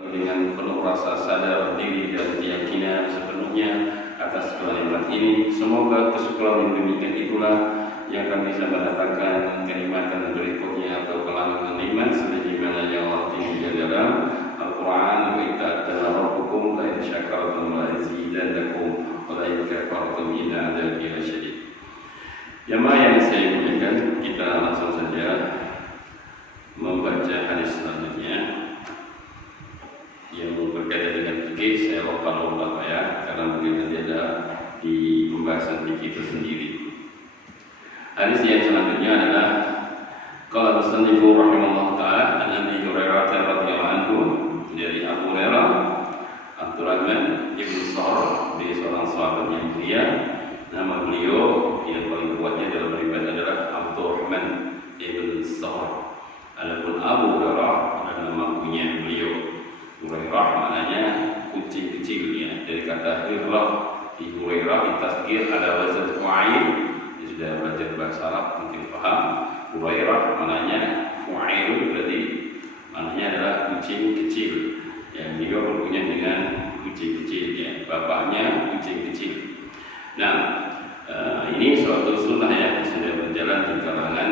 dengan penuh rasa sadar diri dan keyakinan sepenuhnya atas kenikmatan ini. Semoga kesyukuran yang demikian itulah yang akan bisa mendatangkan kenikmatan berikutnya atau kelancaran iman sebagaimana yang Allah tinggikan dalam Al-Quran, wa idza ta'ala rabbukum la in syakartum la azidannakum wa la in kafartum inna adzabi lasyadid. Jamaah yang saya muliakan, kita langsung saja membaca hadis selanjutnya yang berkaitan dengan fikih. Saya lompat ya, karena mungkin nanti ada di pembahasan fikih itu sendiri. Hadis yang selanjutnya adalah qala musannifur rahimahullah taala an Abi Hurairah radhiyallahu anhu, dari Abu Hurairah Abdurrahman bin Sahr, dari seorang sahabat yang mulia. Nama beliau yang paling kuatnya dalam riwayat adalah Abdurrahman bin Sahr. Adapun Abu Hurairah adalah nama kunyah beliau. Hurairah maknanya kucing kecil ya, dari kata hirrah. Di Hurairah ditazkir ada wazan fa'il. Sudah belajar bahasa Arab mungkin paham. Hurairah maknanya fa'il, berarti maknanya adalah kucing kecil. Yang beliau berkunyah dengan kucing kecil ya, bapaknya kucing kecil. Nah, ini suatu sunnah yang sudah berjalan di kalangan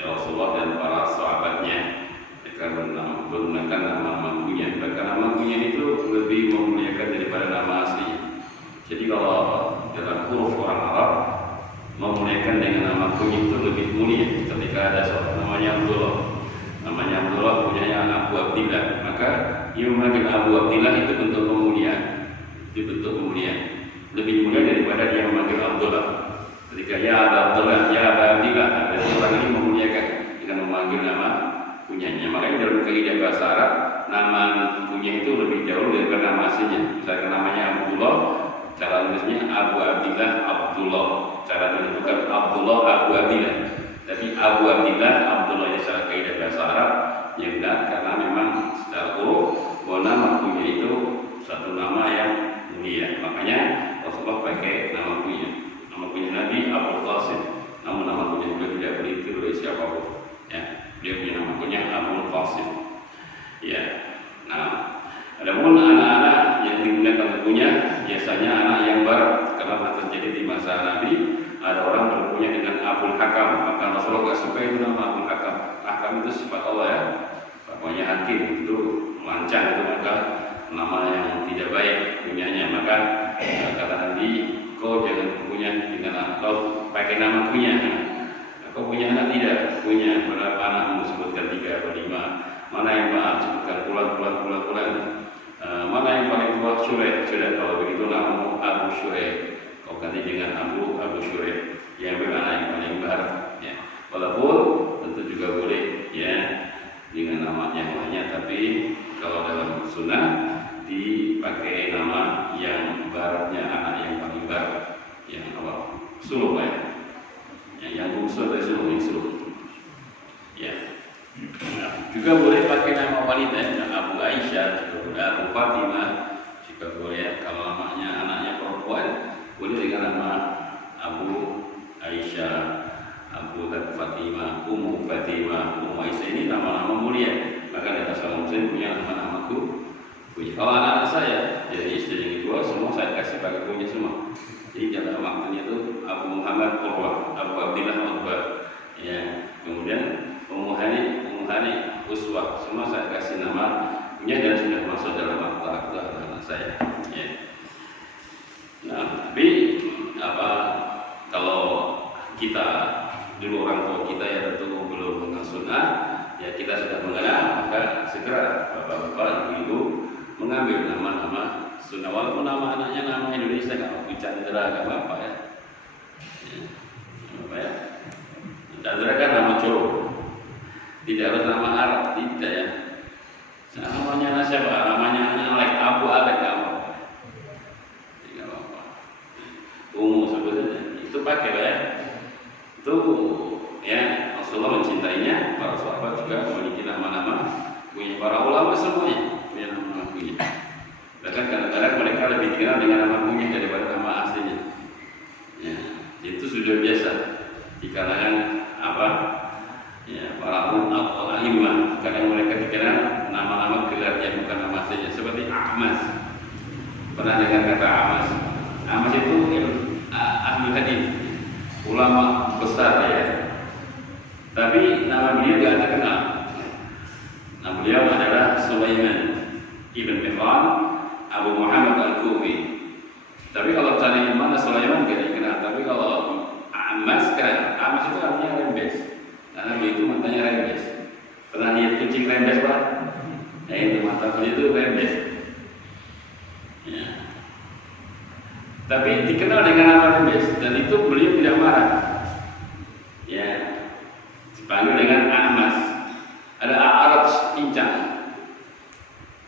Rasulullah dan para sahabatnya. Mereka menggunakan nama kunyah. Bahkan nama kunyah itu lebih memuliakan daripada nama asli. Jadi kalau dalam huruf orang Arab, memuliakan dengan nama kunyah itu lebih mulia. Ketika ada seorang namanya Abdullah punyanya Abu Abdillah, maka dia memanggil Abu Abdillah itu bentuk pemuliaan. Itu bentuk pemuliaan. Lebih mulia daripada dia memanggil Abdullah. Ketika ya Abdullah, ya Abdillah, berarti orang ini memuliakan dengan memanggil nama kunyahnya. Makanya dalam kaidah bahasa Arab, nama kunyah itu lebih jauh daripada nama aslinya. Misalkan namanya Abdullah, cara tulisnya Abu Abdillah Abdullah. Cara tulis bukan Abdullah Abu Abdillah, tapi Abu Abdillah Abdullah. Ini secara kaidah bahasa Arab yang benar, karena memang secara huruf bahwa nama kunyah itu satu nama yang mulia. Makanya Rasulullah pakai nama kunyah. Nama kunyah Nabi Abul Qasim. Namun nama kunyah beliau tidak boleh ditiru oleh siapapun. Ya, dia punya nama kunyah Abul Qasim. Ya. Nah, adapun anak-anak yang digunakan kunyah biasanya anak yang barat, karena terjadi di masa Nabi ada orang berkunyah dengan Abul Hakam. Maka Rasulullah tidak suka itu nama Abul Hakam. Hakam itu sifat Allah ya. Pokoknya hakim itu lancang, itu maka nama yang tidak baik kunyahnya. Maka kata Nabi, kau jangan berkunyah dengan atau pakai nama kunyah. Kau punya anak tidak? Punya. Berapa anakmu? Sebutkan 3 atau 5. Mana yang maaf? Sebutkan bulan. Mana yang paling tua? Syureh. Sudah, kalau begitu namamu Abu Syureh. Kau ganti dengan Abu Syureh. Yang anak yang paling barat. Ya. Walaupun tentu juga boleh ya dengan nama yang lainnya, tapi kalau dalam sunnah dipakai nama yang baratnya, anak yang paling barat, yang apa? Sulung ya. Yang bungsu dari sulung. Ya. Nah, juga boleh pakai nama wanita, Abu Aisyah, juga Abu Fatimah, juga boleh. Kalau namanya anaknya perempuan, boleh dengan nama Abu Aisyah, Abu Fatimah, Ummu Fatimah, Ummu Aisyah. Ini nama-nama mulia. Maka kata seorang muslim punya nama-namaku. Kalau anak-anak saya, jadi istri yang kedua, semua saya kasih pakai punya semua. Jadi dalam waktunya itu Abu Muhammad Urwah, Abu Abdillah Utbah, ya. Kemudian Ummu Hani Uswah, semua saya kasih nama punya dan sudah masuk dalam akta anak saya. Ya. Nah, tapi kalau kita dulu orang tua kita ya tentu belum mengenal sunnah, ya kita sudah mengenal, maka segera bapak-bapak, ibu mengambil nama-nama sunnah. Walaupun nama anaknya nama Indonesia, nggak mau Chandra, nggak apa-apa ya. Apa ya? Chandra kan nama cowok, tidak harus nama Arab, tidak ya. Namanya siapa? Namanya Alek, Abu Alek, nggak apa-apa. Nggak apa-apa. Umum sebetulnya itu pakai ya. Itu ya Rasulullah mencintainya, para sahabat juga memiliki nama-nama, punya para ulama semuanya punya nama punya. Bahkan kadang-kadang mereka lebih dikenal dengan nama punya daripada nama aslinya. Ya, itu sudah biasa di kalangan Ya, para ulama, kadang mereka dikenal nama-nama gelar yang bukan nama asli. Ahmas. Pernah dengar kata Ahmas? Ahmas itu ahli hadis, ulama besar ya. Tapi nama beliau tidak terkenal. Nama beliau adalah Sulaiman ibn Mihran Abu Muhammad Al-Kufi. Tapi kalau cari mana Sulaiman tidak dikenal. Tapi kalau Ahmas kan, Ahmas itu artinya rembes. Karena beliau itu matanya rembes. Pernah lihat kucing rembes Pak? Ya itu mata beliau itu rembes. Ya. Tapi dikenal dengan nama rembes dan itu beliau tidak marah. Ya, dipanggil dengan Ahmas. Ada A'raj pincang.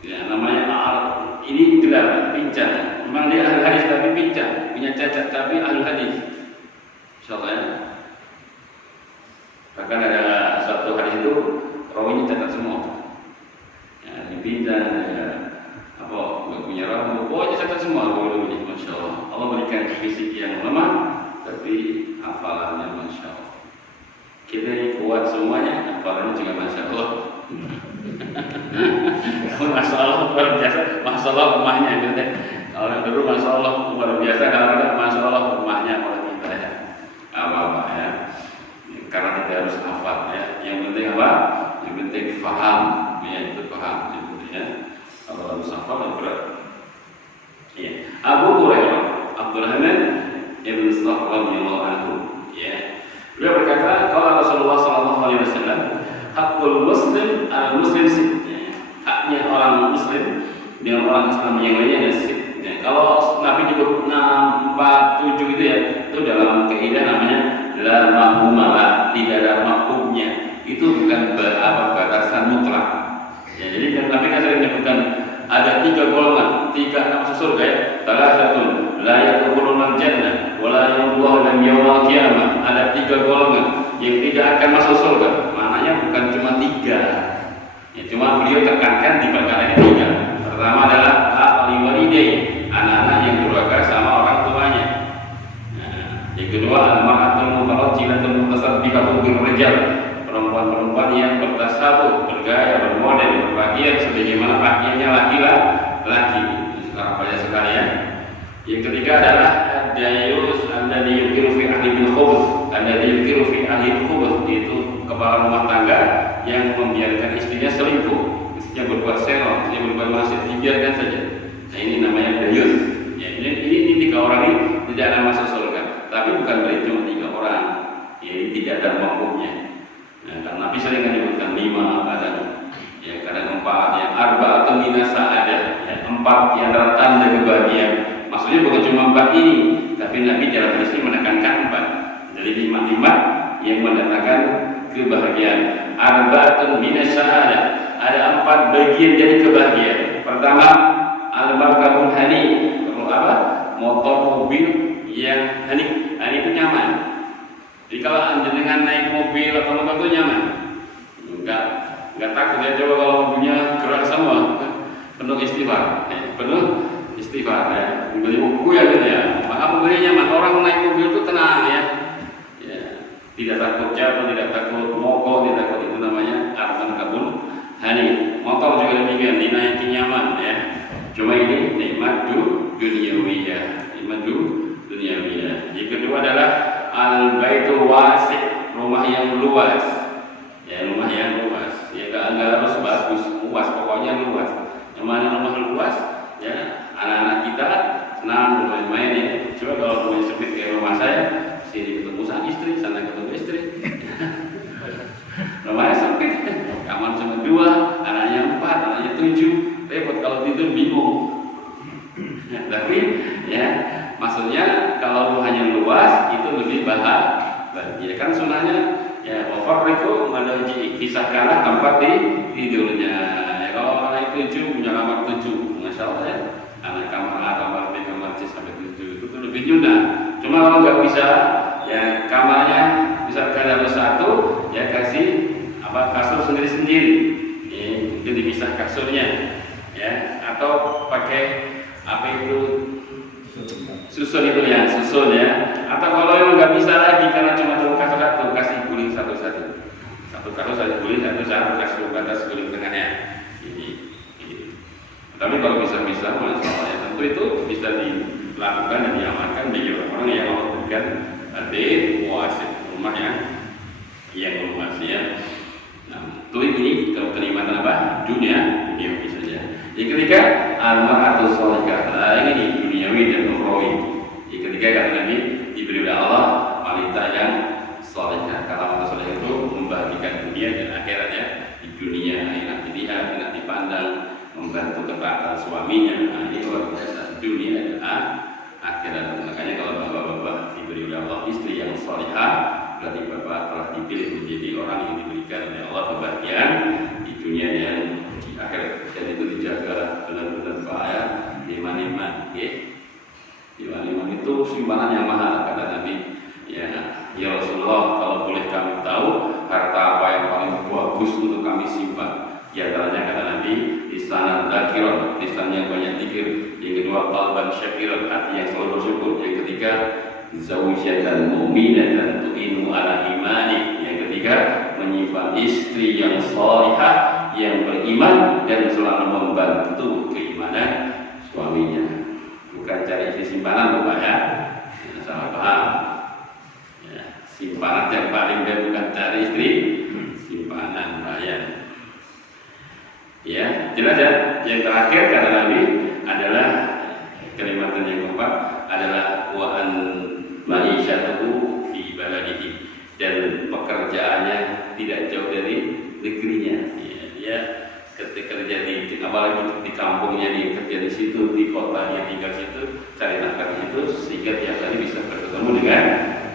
Ya, namanya A'raj. Ini gelar pincang. Memang dia ahli hadis tapi pincang, punya cacat tapi ahli hadis. Insyaallah ya. Bahkan ada satu hadis itu rawinya cacat semua. Ya, pincang ya. Apa nggak punya rambut, pokoknya catat semua rawi-rawi. Masya Allah. Allah berikan fisik yang lemah tapi hafalannya Masya Allah. Kita ini kuat semuanya, hafalannya juga Masya Allah. Masya Allah luar biasa, Masya Allah rumahnya gitu. Kalau yang dulu Masya Allah luar biasa, kalau tidak Masya Allah rumahnya kalau kita ya apa ya, karena kita harus hafal ya. Yang penting apa? Yang penting faham ya, itu faham yang penting ya. Kalau harus hafal yang berat. Ya. Abu Hurairah Abdurrahman ibn Sakhr radhiyallahu anhu ya. Beliau berkata, kalau Rasulullah sallallahu alaihi wasallam, hakul muslim al muslim ya. Haknya orang muslim dengan orang Islam yang lainnya ada sip. Ya. Kalau Nabi nyebut 6, 4, 7 gitu ya, itu dalam kaidah namanya la mahmumalah, tidak ada mahkumnya. Itu bukan batasan mutlak. Ya, jadi Nabi kan sering menyebutkan ada 3 golongan, 3 masuk surga ya. Salasatun la yadkhuluna al-jannah wa la yadkhuluna yawmal qiyamah. Ada 3 golongan yang tidak akan masuk surga. Maknanya bukan cuma 3. Ya, cuma beliau tekankan di perkara ini 3. Pertama adalah ahli walidai, anak-anak yang durhaka sama orang tuanya. Nah, yang kedua al-mar'atul mutarajjilatul mutasabbihatul birrijal, perempuan-perempuan yang bertasawuf, bergaya, bermodel, berpakaian sebagaimana pakaiannya laki-laki. Sekarang banyak sekali ya. Yang ketiga adalah ad-dayus alladzi yuqiru fi ahli bil khubuz, alladzi yuqiru fi ahli bil khubuz, itu kepala rumah tangga yang membiarkan istrinya selingkuh, istrinya berbuat serong, istrinya berbuat maksiat, dibiarkan saja. Nah, ini namanya dayus. Ya, ini 3 orang ini tidak akan masuk surga. Tapi bukan berarti cuma 3 orang. Ya, ini tidak ada maksudnya. Nah, karena Nabi sering menyebutkan 5 kadang, ya kadang 4, ya arba'atun minasa ada, ya 4 di antara tanda kebahagiaan. Maksudnya bukan cuma 4 ini, tapi Nabi dalam hadis ini menekankan 4. Jadi 5 yang mendatangkan kebahagiaan. Arba'atun minasa ada 4 bagian dari kebahagiaan. Pertama, al-markabul hani, kalau apa? Motor mobil yang hani itu nyaman. Jadi kalau anda dengan naik mobil atau motor itu nyaman, enggak takut ya. Coba kalau mobilnya gerak semua, penuh istighfar, penuh istighfar ya. Beli buku ya gitu ya. Maka mobilnya nyaman. Orang naik mobil itu tenang ya. Ya, tidak takut jatuh, tidak takut mogok, tidak takut. Itu namanya al-markabul hani. Motor juga demikian, dinaiki nyaman ya. Cuma ini nikmat duniawiyah, nikmat duniawiyah. Yang kedua adalah al-baitul wasi', rumah yang luas. Ya, rumah yang luas. Ya enggak harus bagus, luas, pokoknya luas. Yang mana rumah luas, ya anak-anak kita senang bermain-main ya. Coba kalau rumahnya sempit kayak rumah saya, sini ketemu sang istri, sana ketemu istri. Rumahnya sempit, kamar cuma 2, anaknya 4, anaknya 7, repot kalau tidur bingung. Tapi ya maksudnya kalau rumahnya luas itu lebih bahagia. Kan sunahnya ya wafarriqu madaji, pisahkanlah tempat tidurnya. Ya kalau anak 7 punya kamar 7, masya Allah ya. Anak kamar A, kamar B, kamar C sampai 7 itu lebih nyuna. Cuma kalau nggak bisa ya kamarnya misalkan harus 1, ya kasih kasur sendiri-sendiri. Ya, itu dipisah kasurnya. Ya, atau pakai apa itu susun itu ya, susun ya. Atau kalau yang nggak bisa lagi karena cuma kasur 1, kasih guling satu-satu. Satu kasur saya guling, satu kasih batas guling tengahnya. Ini. Tapi kalau bisa bersama, ya tentu itu bisa dilakukan dan diamalkan bagi orang-orang yang Allah berikan adik wasit rumah yang luas ya. Nah, itu ini kenikmatan apa? Duniawi saja. Yang ketiga, al-mar'atu sholihah. Nah, ini duniawi dan ukhrawi. Yang ketiga kata Nabi, diberi oleh Allah wanita yang sholihah. Karena wanita sholihah itu membahagikan dunia dan akhirat ya. Di dunia enak dilihat, enak dipandang, membantu ketaatan suaminya. Nah, ini luar biasa. Dunia dan akhirat. Makanya kalau bapak-bapak diberi oleh Allah istri yang sholihah, berarti bapak telah dipilih menjadi orang yang diberikan oleh Allah kebahagiaan di dunia dan di akhirat. Dan itu dijaga benar-benar Pak ya. Iman-iman, ya. Iman-iman itu simpanan yang mahal kata Nabi. Ya Rasulullah, kalau boleh kami tahu harta apa yang paling bagus untuk kami simpan. Di antaranya kata Nabi, lisanan dzakiron, lisan yang banyak zikir. Yang kedua, qalban syakiron, hati yang selalu bersyukur. Yang ketiga, zaujatan mu'minatan tu'inu ala imani. Yang ketiga, menyimpan istri yang sholihah yang beriman dan selalu membantu keimanan suaminya. Bukan cari istri simpanan Bapak ya. Salah paham. Ya, simpanan yang paling dia bukan cari istri simpanan bahaya. Ya, jelas ya. Yang terakhir kata Nabi adalah kenikmatan yang keempat adalah wa'an ma'isyatuhu fi baladihi, dan pekerjaannya tidak jauh dari negerinya. Ya, ketika kerja di apalagi di kampungnya dia kerja di situ, di kotanya tinggal situ, cari nafkah di situ, sehingga tiap hari bisa bertemu dengan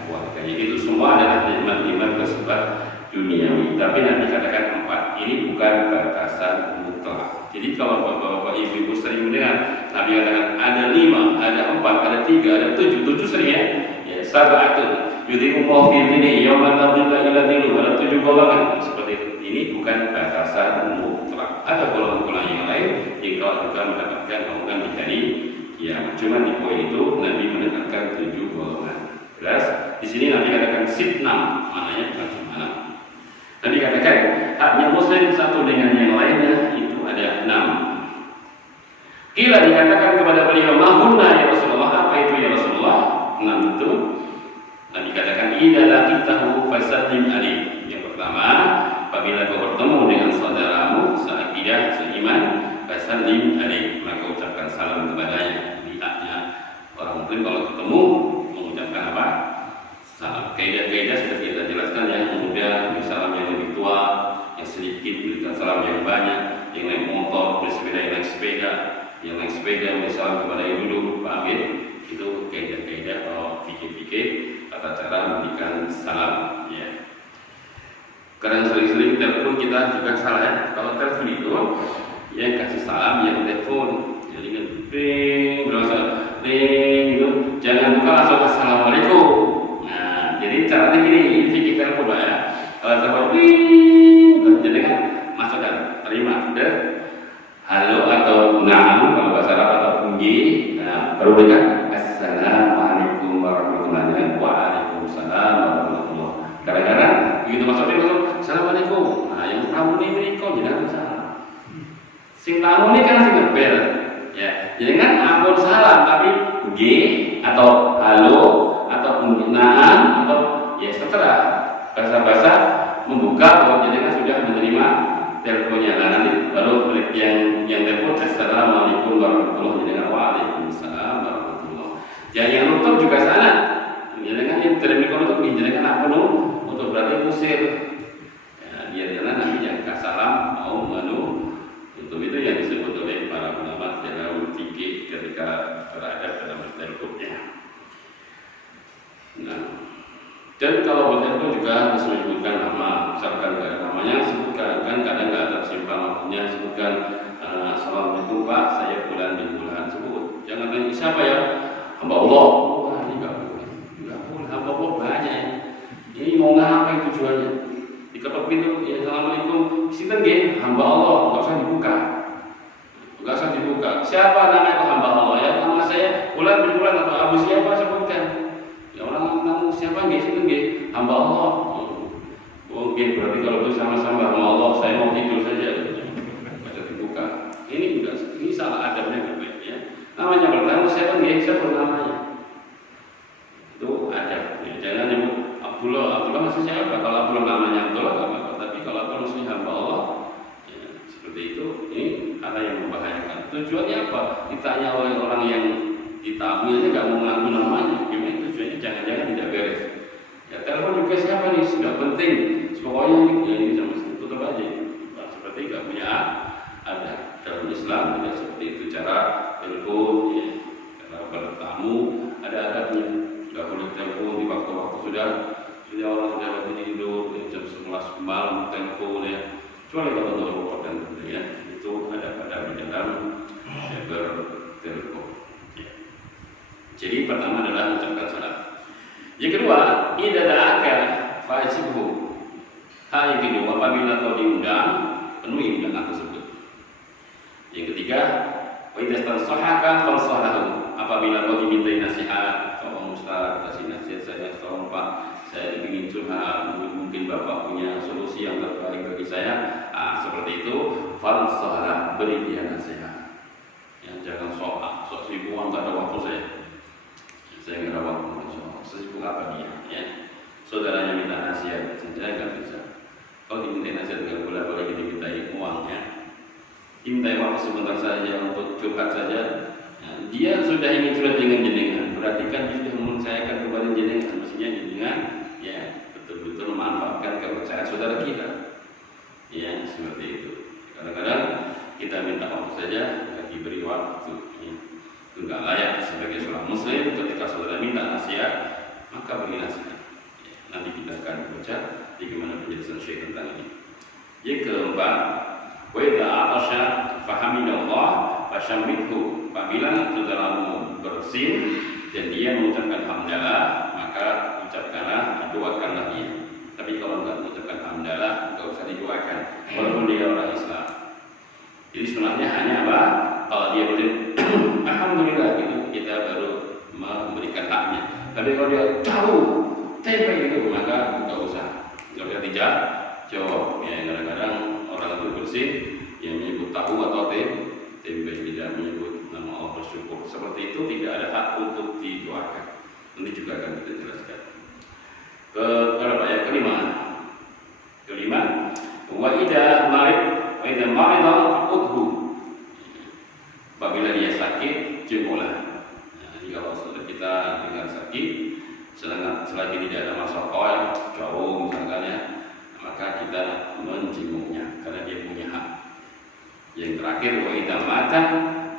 keluarganya. Itu semua adalah nikmat-nikmat bersifat duniawi. Tapi nanti katakan empat, ini bukan batasan mutlak. Jadi kalau bapak-bapak ibu-ibu sering mendengar Nabi katakan ada 5, ada 4, ada 3, ada 7 sering ya. Ya, sabatun yudhimu qawfir ini yawman ladhilla ila dhilu, ada 7 golongan seperti itu. Ini bukan batasan mutlak. Ada golongan-golongan yang lain yang kalau juga mendapatkan kemudian di hari kiamat. Cuma di poin itu Nabi menekankan 7 golongan. Jelas? Di sini Nabi katakan sitnam, maknanya bukan cuma 6. Nabi katakan haknya muslim satu dengan yang lainnya itu ada 6. Kila dikatakan kepada beliau, mahunna ya Rasulullah, apa itu ya Rasulullah? 6 itu Nabi katakan idza laqitahu fasallim alaihi. Yang pertama, apabila kau bertemu dengan saudaramu seakidah, seiman, fasallim alaihi, maka ucapkan salam kepadanya. Lihatnya orang muslim kalau ketemu mengucapkan apa? Salam. Kaidah-kaidah sudah kita jelaskan, yang muda beri salam yang lebih tua, yang sedikit berikan salam yang banyak, yang naik motor bersepeda yang naik sepeda, yang naik sepeda beri salam kepada yang duduk. Paham ya? Itu kaidah-kaidah atau fikih-fikih tata cara memberikan salam ya. Kadang sering-sering telepon kita juga salah ya. Kalau telepon itu yang kasih salam yang telepon, jadi kan ding, berasa ding gitu, jangan buka langsung assalamualaikum. Nah, jadi caranya gini, ini fikih telepon ya. Kalau telepon ding, jadi kan masukkan terima udah halo atau na'am kalau bahasa Arab atau nggih. Nah, baru kan assalamualaikum warahmatullahi wabarakatuh. Waalaikumsalam warahmatullahi wabarakatuh. Kadang-kadang begitu masuk assalamualaikum. Nah, yang tamu ini kok jangan salah. Sing tamu ini kan sing ngebel. Ya, jadi kan ampun salam tapi G atau halo atau na'am atau ya terserah. Bahasa-bahasa membuka bahwa jadi kan sudah menerima teleponnya. Nah, nanti baru yang telepon assalamualaikum warahmatullahi wabarakatuh. Waalaikumsalam warahmatullahi wabarakatuh. Yang nutup juga sana. Jangan yang telepon itu menjadikan apa untuk berarti musir. Ya, biar jangan nanti yang salam mau menu untuk itu yang disebut oleh para ulama dalam fikih ketika berada dalam teleponnya. Nah, dan kalau bertelepon juga harus menyebutkan nama, misalkan nggak ada namanya sebutkan, kan kadang nggak tersimpan waktunya sebutkan assalamualaikum Pak, saya bulan bin bulan, sebut. Jangan tanya siapa ya, hamba Allah. Wah, ini nggak boleh, hamba Allah banyak. Ini mau ngapain tujuannya? Diketok pintu, ya assalamualaikum, sinten nggih, hamba Allah, nggak usah dibuka. Nggak usah dibuka. Siapa namanya hamba Allah ya? Nama saya bulan bin bulan atau Abu siapa sebutkan. Ya orang tahu siapa nggih, sinten nggih, hamba Allah. Oke, berarti kalau itu sama-sama hamba Allah, saya mau tidur saja. Baca dibuka. Ini enggak, ini salah adabnya berbeda. namanya bertamu siapa namanya. Itu ada. Ya, jangan nyebut Abdullah maksudnya apa? Kalau Abdullah namanya Abdullah nggak apa-apa, tapi kalau Abdullah maksudnya hamba Allah, ya, seperti itu, ini ada yang membahayakan. Tujuannya apa? Ditanya oleh orang yang ditamu aja nggak mau ngaku namanya, gimana tujuannya? Jangan-jangan tidak beres. Ya telepon juga siapa nih? Sudah penting. Pokoknya ini sama tutup aja. Nah, seperti nggak punya ada dalam Islam tidak seperti itu cara telepon. Ya. Karena bertamu ada adabnya. Nggak boleh telepon di waktu-waktu sudah orang sudah lagi tidur jam 11 malam telepon ya. Kecuali kalau telepon dan ya itu ada pada di dalam bertelepon. Ya. Jadi pertama adalah mengucapkan salam. Yang kedua, idza da'aka fa'ajibhu. Hal yang kedua, apabila kau diundang, penuhi undangan tersebut. Yang ketiga, wa idza tansahaka fansahahu. Apabila kau dimintai nasihat, tolong Ustaz kasih nasihat saya, tolong Pak, saya ingin curhat, mungkin Bapak punya solusi yang terbaik bagi saya. Seperti itu, fansahah, beri dia nasihat. Yang jangan sok sibuk enggak ada waktu saya nggak ada waktu. Sibuk apa dia? Ya, saudaranya minta nasihat, saya nggak bisa. Kalau diminta nasihat nggak boleh, apalagi dimintai uangnya. Dimintai uang sebentar saja untuk curhat saja. Nah, dia sudah ingin curhat dengan jenengan, berarti kan dia sudah mempercayakan kepada jenengan. Maksudnya jenengan, ya betul-betul memanfaatkan kepercayaan saudara kita. Ya, seperti itu. Kadang-kadang kita minta waktu saja, nggak diberi waktu. Ya. Itu nggak layak sebagai seorang Muslim. Ketika saudara minta nasihat, maka beri nasihat. Ya, nanti kita akan baca bagaimana penjelasan Syekh tentang ini. Yang keempat, wa idza atasha fahamidallah fashammithu. Apabila saudaramu bersin dan dia mengucapkan hamdalah, maka ucapkanlah, doakanlah dia. Tapi kalau enggak mengucapkan hamdalah, enggak usah didoakan, walaupun dia orang Islam. Jadi sebenarnya hanya apa? Kalau dia boleh alhamdulillah gitu, kita baru memberikan haknya. Tapi kalau dia tahu tempe itu, maka enggak usah. Kalau dia tidak jawab, ya kadang-kadang orang itu bersih yang menyebut tahu atau tempe, tidak menyebut nama Allah bersyukur. Seperti itu tidak ada hak untuk didoakan. Nanti juga akan kita jelaskan. Ayat kelima, wa idza marida fa'udhu. Apabila dia sakit, jenguklah. Jadi kalau saudara kita dengan sakit, selagi tidak ada masalah jauh misalkan ya, maka kita menjenguknya karena dia punya hak. Yang terakhir, wa idza mata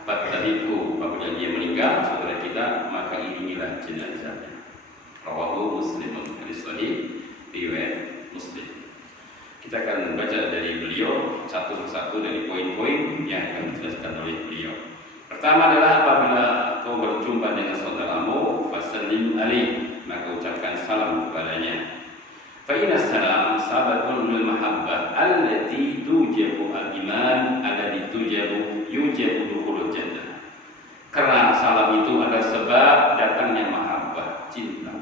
fatadhiku. Apabila dia meninggal, saudara kita, maka iringilah jenazahnya. Rawahu Muslim, hadis sahih riwayat Muslim. Kita akan baca dari beliau satu persatu dari poin-poin yang akan dijelaskan oleh beliau. Pertama adalah apabila kau berjumpa dengan saudaramu, fasallim alaihi, maka ucapkan salam kepadanya. Fa inna salam sabatun lil mahabbah allati tujibu al-iman alladhi yujibu dukhulul jannah. Karena salam itu adalah sebab datangnya mahabbah, cinta.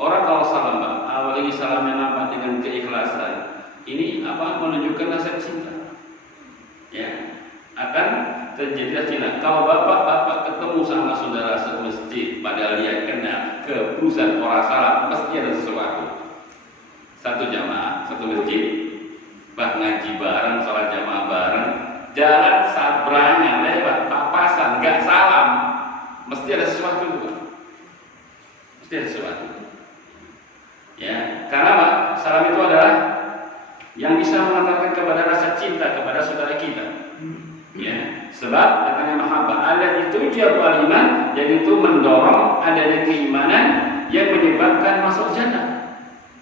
Orang kalau salam, apalagi salamnya nampak dengan keikhlasan, ini apa? Menunjukkan rasa cinta. Ya, akan terjadilah cinta. Kalau bapak ketemu sama saudara semasjid, padahal dia kena kebusan orang salam, pasti ada sesuatu. Satu jamaah, satu masjid, ngaji bareng, sholat jamaah bareng, jalan sabrangan lewat papasan, nggak salam, mesti ada sesuatu. Mesti ada sesuatu. Ya, karena apa? Salam itu adalah yang bisa mengantarkan kepada rasa cinta kepada saudara kita. Ya, sebab katanya mahabbah allati tujibu al-iman, yaitu mendorong adanya keimanan yang menyebabkan masuk jannah.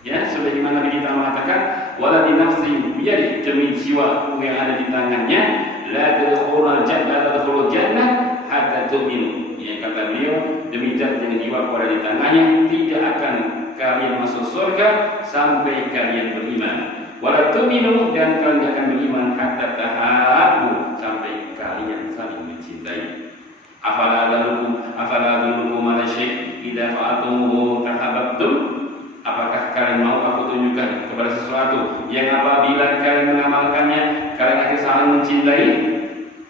Ya, sebagaimana Nabi kita mengatakan, wala di nafsi biyadi, demi jiwaku yang ada di tangannya, la tadkhulul jannah hatta tu'minu. Ya, kata beliau, demi zat yang jiwaku ada di tangannya, tidak akan kalian masuk surga sampai kalian beriman. Wala tu'minu, dan kalian akan beriman hatta tahabbu, sampai kalian saling mencintai. Afala adullukum ala syai' idza fa'altumuhu tahabbtum. Apakah kalian mau aku tunjukkan kepada sesuatu yang apabila kalian mengamalkannya kalian akan saling mencintai?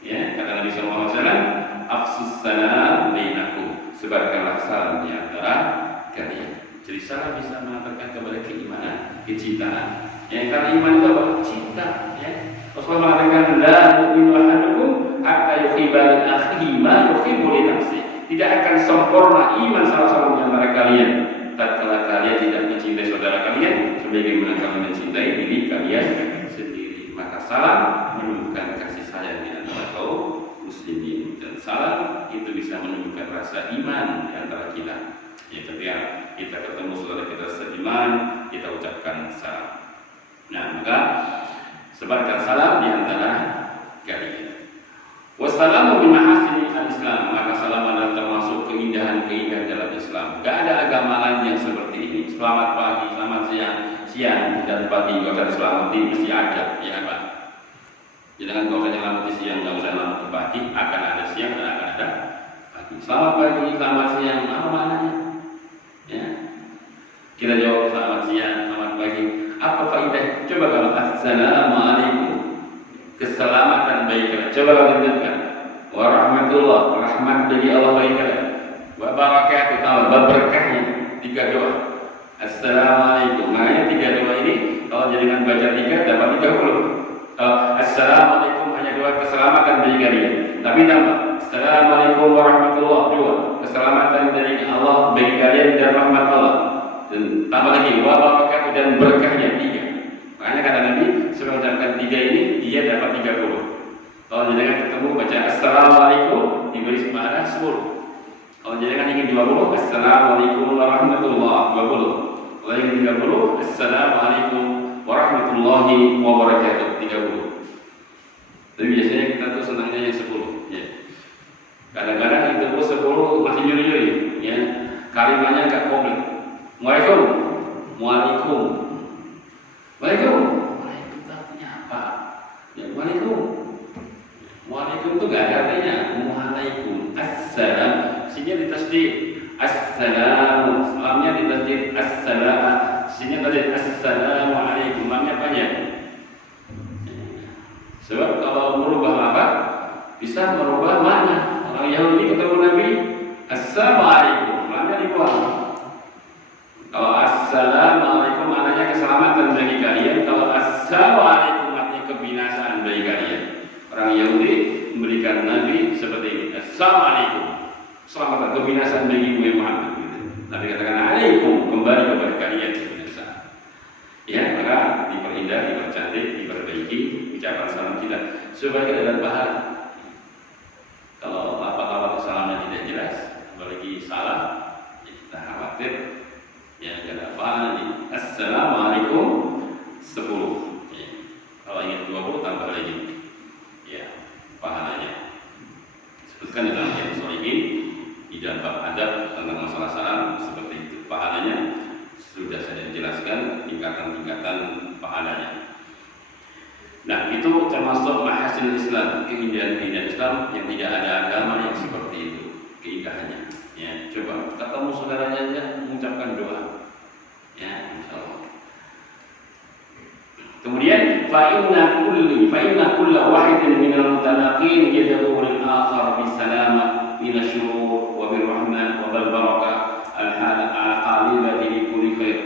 Ya, kata Nabi SAW, afsus sebarkanlah salam di antara kalian. Jadi salam bisa mengantarkan kepada keimanan, kecintaan. Karena iman itu apa? Cinta. Rasulullah mengatakan, la yu'minu ahadukum hatta yuhibba li akhihi ma yuhibbu li nafsihi. Tidak akan sempurna iman salah seorang di antara kalian tatkala kalian tidak mencintai saudara kalian sebagaimana kalian mencintai diri kalian sendiri. Maka salam menunjukkan kasih sayang di antara kaum muslimin, dan salam itu bisa menunjukkan rasa iman di antara kita. Ketika kita ketemu saudara kita seiman, kita ucapkan salam. Maka sebarkan salam di antara kalian. Wassalamu min mahasini al-Islam. Maka salam adalah termasuk keindahan-keindahan dalam Islam. Gak ada agama lain yang seperti ini. Selamat pagi, selamat siang dan pagi. Kalau ada selamat ini mesti ada, ya kan Pak? Jangan kalau saya selamat siang, nggak usah selamat pagi, akan ada siang dan akan ada pagi. Selamat pagi, selamat siang, apa maknanya? Kita jawab selamat siang, selamat pagi. Apa faedah? Coba kalau assalamualaikum, keselamatan bagi kalian. Coba kalau dengarkan. Warahmatullah, rahmat bagi Allah bagi kalian. Wa barakatuh, tambah berkahnya. 3 doa. Assalamualaikum. Makanya 3 doa ini kalau jadikan baca 3 dapat 30. Assalamualaikum hanya doa keselamatan bagi kalian. Tapi tambah Assalamualaikum warahmatullah, 2 keselamatan dari Allah bagi kalian dan rahmat Allah. Dan tambah lagi wa barakatuh dan berkahnya 3. Makanya kata Nabi sebelum mengucapkan 3 ini dia dapat 30. Kalau jangan ketemu baca assalamualaikum diberi pahala 10. Kalau jangan ingin 20 assalamualaikum warahmatullahi wabarakatuh. Kalau ingin 30 assalamualaikum warahmatullahi wabarakatuh 30. Tapi biasanya kita tuh senangnya yang 10 ya. Kadang-kadang itu 10 masih nyuri-nyuri ya. Kalimatnya enggak komplit. Waalaikum. Waalaikum. Waalaikum. Waalaikum artinya apa? Ya waalaikum. Waalaikum itu enggak ada artinya. Waalaikum. Assalam. Sini ditasdid. Assalamu. Salamnya ditasdid. Assalam. Sini tadi assalamualaikum. Lamnya panjang. Sebab kalau merubah lafaz bisa merubah makna. Orang Yahudi ketemu Nabi, assalamualaikum, maknanya dibuang. Kalau assalamualaikum maknanya keselamatan bagi kalian, kalau assalamualaikum maknanya kebinasaan bagi kalian. Orang Yahudi memberikan Nabi seperti ini, assalamualaikum, keselamatan kebinasaan bagi Muhammad. Nabi katakan alaikum, kembali kepada kalian kebinasaan. Ya, maka diperindah, dipercantik, diperbaiki ucapan salam kita supaya kita dapat pahala. Kalau lafaz salamnya tidak jelas, apalagi salah, ya kita khawatir ya tidak ada pahala nanti. Assalamualaikum 10. Ya. Kalau ingin 20 tambah lagi. Ya, pahalanya. Sebutkan dalam hadis Sholihin di dalam bab adab tentang masalah salam seperti itu. Pahalanya sudah saya jelaskan tingkatan-tingkatan pahalanya. Nah, itu termasuk mahasin Islam, keindahan-keindahan Islam yang tidak ada agama yang seperti itu keindahannya. Ya, coba ketemu saudaranya aja mengucapkan doa. Ya, insyaallah. Kemudian fa inna kulla wahidin minal mutalaqin yad'u lil akhar bis salama min asyurur wa bir rahmah wa bil barakah al halaqalibati li kulli khair.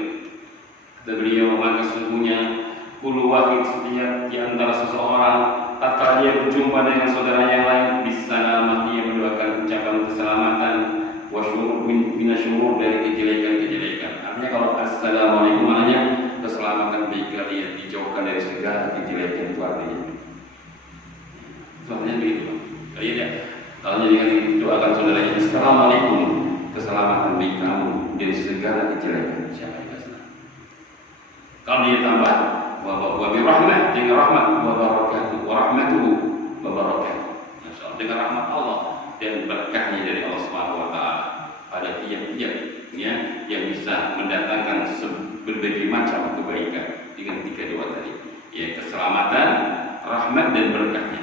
Kata beliau, maka sesungguhnya kullu wahid setiap di antara seseorang tatkala dia berjumpa dengan saudara yang lain bisalamah, dia mendoakan ucapan keselamatan wa syurur minasyurur dari kejelekan-kejelekan. Artinya kalau assalamualaikum maknanya keselamatan bagi kalian, dijauhkan dari segala kejelekan itu artinya. Soalnya begitu. Kalian ya, kalau jadi doakan saudaranya assalamualaikum, keselamatan bagi kamu dari segala kejelekan. Siapa yang kasih? Kalau dia tambah wa bi rahmah, dengan rahmat wa barakatuh, wa rahmatuhu wa barakatuh. Masyaallah, dengan rahmat Allah dan berkahnya dari Allah Subhanahu wa taala pada tiap-tiap ya yang bisa mendatangkan berbagai macam kebaikan dengan 3 doa tadi. Ya, keselamatan, rahmat dan berkahnya.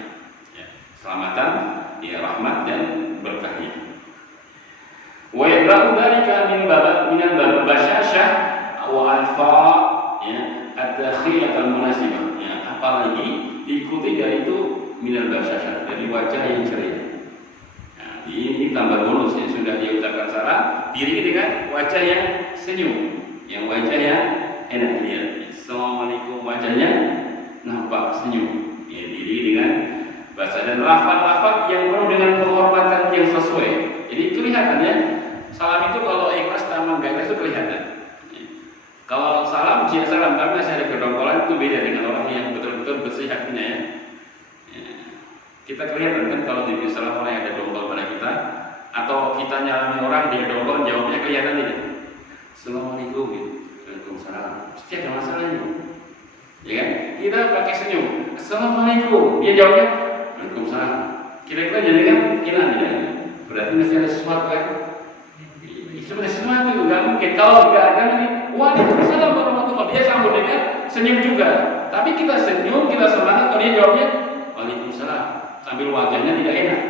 Ya, keselamatan, ya rahmat dan berkahnya. Wa yadra'u dzalika min bab basyashah wa alfa ya at-takhiyat al-munasibah ya, apalagi diikuti dari itu minal basyashah, dari wajah yang ceria. Nah, ini tambah bonus ya, sudah dia ucapkan salam, diri dengan wajah yang senyum, yang wajah yang enak lihat. Assalamualaikum, wajahnya nampak senyum. Ya, diri dengan bahasa dan lafaz-lafaz yang penuh dengan penghormatan yang sesuai. Jadi kelihatan ya, salam itu kalau ikhlas sama enggak ikhlas itu kelihatan. Ya. Kalau salam, jika salam tapi masih ada kedongkolan itu beda dengan orang yang betul-betul bersih hatinya ya. Kita kelihatan kan kalau di salam orang yang ada dongkol pada kita, atau kita nyalami orang dia dongkol, jawabnya kelihatan tidak? Assalamualaikum, waalaikumsalam. Pasti ada masalahnya, ya kan? Kita pakai senyum, assalamualaikum, dia jawabnya waalaikumsalam. Kira-kira jadi kan kira tidak? Berarti masih ada sesuatu kan? Itu ada sesuatu, nggak mungkin. Kalau nggak ada nih, waalaikumsalam warahmatullahi, dia sambut dengan senyum juga. Tapi kita senyum, kita semangat, kalau dia jawabnya waalaikumsalam. Sambil wajahnya tidak enak,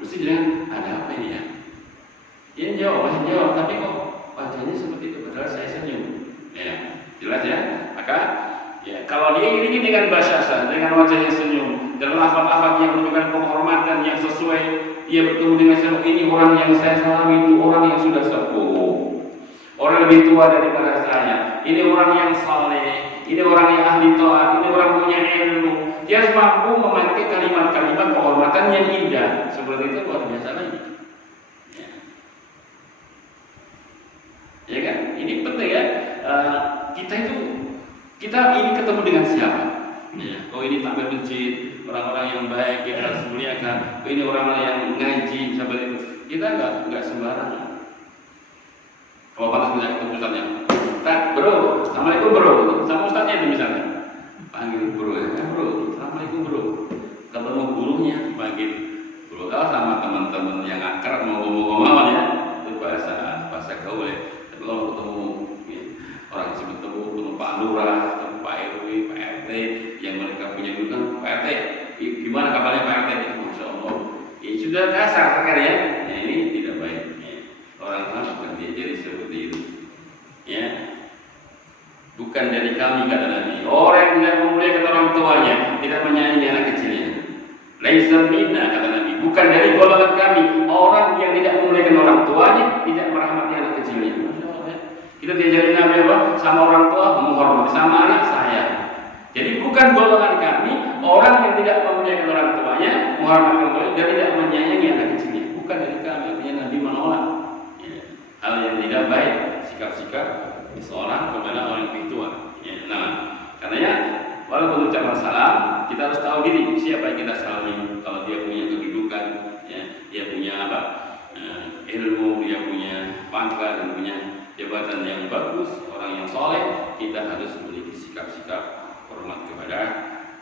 mesti bilang ada apa ini ya? Dia jawab, tapi kok wajahnya seperti itu, padahal saya senyum. Ya, jelas ya. Maka ya kalau dia iringi dengan basyasah, dengan wajahnya senyum dan lafaz-lafaz yang menunjukkan penghormatan yang sesuai, dia bertemu dengan siapa, ini orang yang saya salami itu orang yang sudah sepuh, orang lebih tua daripada saya, ini orang yang saleh, ini orang yang ahli taat, ini orang punya ilmu. Dia mampu memakai kalimat-kalimat penghormatan yang indah. Seperti itu luar biasa lagi. Ya, ya kan? Ini penting ya. Kita ini ketemu dengan siapa? Ya. Oh ini tampil masjid, orang-orang yang baik kita harus muliakan. Oh ini orang-orang yang ngaji, seperti itu. Kita nggak sembarangan. Kalau panas misalnya ketemu ustaznya, bro, assalamualaikum bro, sama ustaznya itu misalnya. Panggil bro ya, bro, assalamualaikum bro. Ketemu gurunya panggil bro. Kalau sama teman-teman yang akrab mau ngomong-ngomong ya, itu bahasa gaul ya. Tapi kalau ketemu ya, orang yang ketemu Pak Lurah, ketemu Pak RW, Pak RT, yang mereka punya guru kan Pak RT, gimana kabarnya Pak RT? Masya Allah, ya sudah kasar sekali ya. Nah, ini tidak baik. Ya. Orang bukan diajari seperti itu. Ya. Bukan dari kami kata Nabi. Orang yang tidak memuliakan orang tuanya, tidak menyayangi anak kecilnya. Laisa minna kata Nabi. Bukan dari golongan kami. Orang yang tidak memuliakan orang tuanya, tidak merahmati anak kecilnya. Masya Allah, ya. Kita diajarin Nabi apa? Sama orang tua menghormati, sama anak saya. Jadi bukan golongan kami orang yang tidak memuliakan orang tuanya, menghormati orang tuanya, dan tidak menyayangi anak kecilnya. Bukan dari kami. Artinya Nabi menolak ya, hal yang tidak baik, sikap-sikap seorang kepada orang yang lebih tua. Ya, nah, karenanya walaupun ucapan salam, kita harus tahu diri siapa yang kita salami. Kalau dia punya kedudukan, ya, dia punya apa? Ilmu, dia punya pangkat dan punya jabatan yang bagus, orang yang soleh, kita harus memiliki sikap-sikap hormat kepada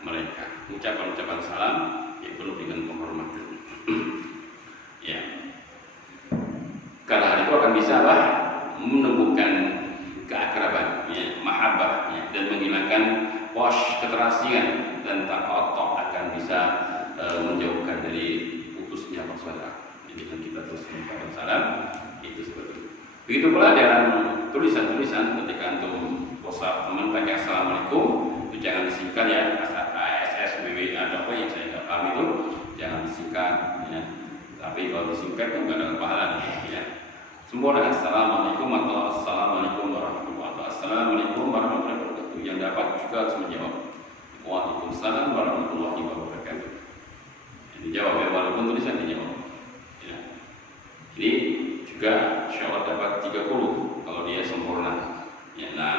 mereka. Ucapan-ucapan salam yang penuh dengan penghormatan. Ya, karena itu akan bisa apa? Menumbuhkan keakraban, ya, mahabbah, ya, dan menghilangkan keterasian dan takotok akan bisa menjauhkan dari putusnya persaudaraan. Jadi dengan kita terus mengucapkan salam itu seperti itu. Begitu pula dalam tulisan-tulisan ketika antum WhatsApp teman pakai assalamualaikum, itu jangan disingkat ya, ASS, BW atau apa yang saya nggak paham itu jangan disingkat. Ya. Tapi kalau disingkat kan nggak ada pahala ya. Semua dengan assalamualaikum atau assalamualaikum warahmatullahi wabarakatuh. Assalamualaikum warahmatullahi wabarakatuh. Yang dapat juga harus menjawab waalaikumsalam warahmatullahi wabarakatuh. Yang dijawab ya, walaupun tulisan dijawab. Ya. Jadi juga insya Allah dapat 30 kalau dia sempurna. Ya, nah,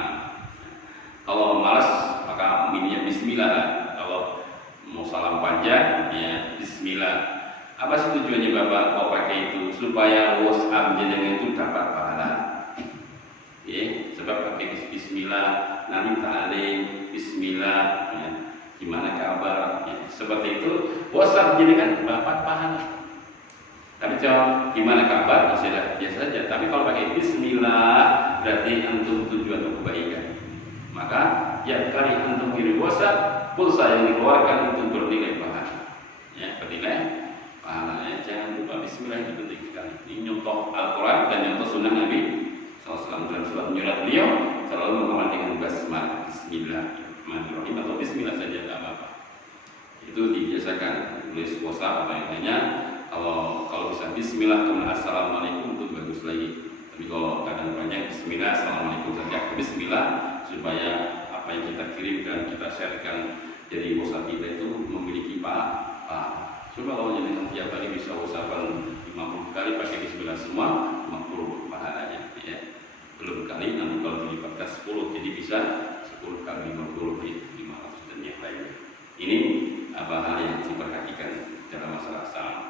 kalau malas maka mininya bismillah. Kalau mau salam panjang ya bismillah. Apa sih tujuannya Bapak kau pakai itu? Supaya WhatsApp jenengan itu dapat pahala. Ya, sebab pakai bismillah, nanti ta'lim, bismillah, ya. Gimana kabar? Ya. Seperti itu, WhatsApp jenengan dapat pahala. Tapi jawab gimana kabar? Sudah biasa saja. Tapi kalau pakai bismillah, berarti antum tujuan kebaikan. Maka ya kali antum kirim WhatsApp, pulsa yang dikeluarkan itu bernilai pahala. Ya, bernilai pahalanya. Jangan lupa bismillah, itu penting sekali. Ini nyontoh Al-Quran dan nyontoh sunnah Nabi SAW. Dalam surat menyurat beliau selalu mengamal dengan basmalah, bismillahirrahmanirrahim atau bismillah saja tidak apa-apa. Itu dibiasakan tulis WhatsApp apa yang lainnya. Kalau bisa bisa Bismillah kemudian Assalamualaikum itu bagus lagi. Tapi kalau kadang banyak Bismillah Assalamualaikum saja, Bismillah supaya apa yang kita kirimkan, kita sharekan dari WhatsApp kita itu memiliki pahala. Coba kalau jenengan tiap hari bisa usapan 50 kali pakai Bismillah semua, 50 pahalanya ya. Belum kali nanti kalau dilipatkan 10, jadi bisa 10 kali 50 500 dan yang lainnya. Ini apa hal yang diperhatikan dalam masalah salam.